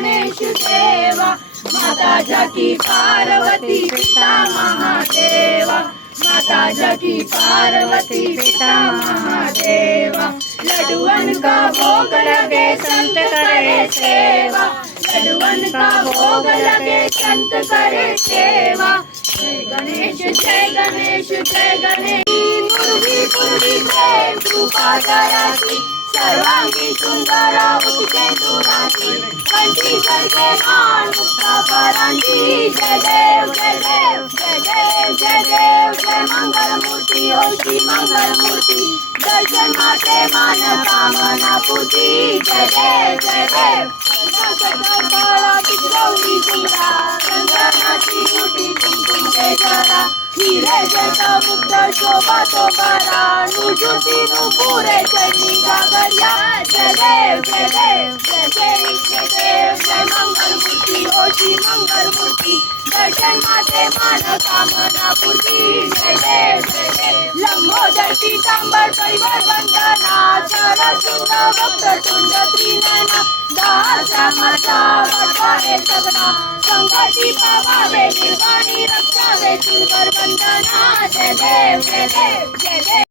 गणेश सेवा। माता जकी पार्वती पिता महादेवा, माता जकी पार्वती पिता महादेवा। लड्डुअन का भोग लगे संत करे सेवा, लड्डुअन का भोग लगे संत करे सेवा। जय गणेश जय गणेश जय गणेश। पूर्वी पूर्वी प्रेम कृपा कराची, सर्वांगी सुंदर उठे दुराची। कंठी करके मान मुक्ता परांची। जय देव जय देव जय देव जय देव जय मंगल मूर्ति होती मंगल मूर्ति। दर्शन माते मान कामना पूर्ति। जय देव जय देव। गौरी सुंदरा चंद्रनाची मोठी कुमकुम के जरा। हिरे जैसा मुक्त शोभा तो बरा, नुजुती नुपुरे चढ़ी गागरिया। जय देव जय देव जय जय जय देव जय मंगल मूर्ति होती मंगल मूर्ति। दर्शन माते मान कामना पूर्ति। जय देव जय देव। लंबोदर पीतांबर परिवार वंदना, सरसुंद भक्त तुंड त्रिनयना। दासामाचा वाटवारे सगना, संकटी पावावे निर्वाणी रक्षावे चिरवर वंदना। जय देव जय देव जय देव।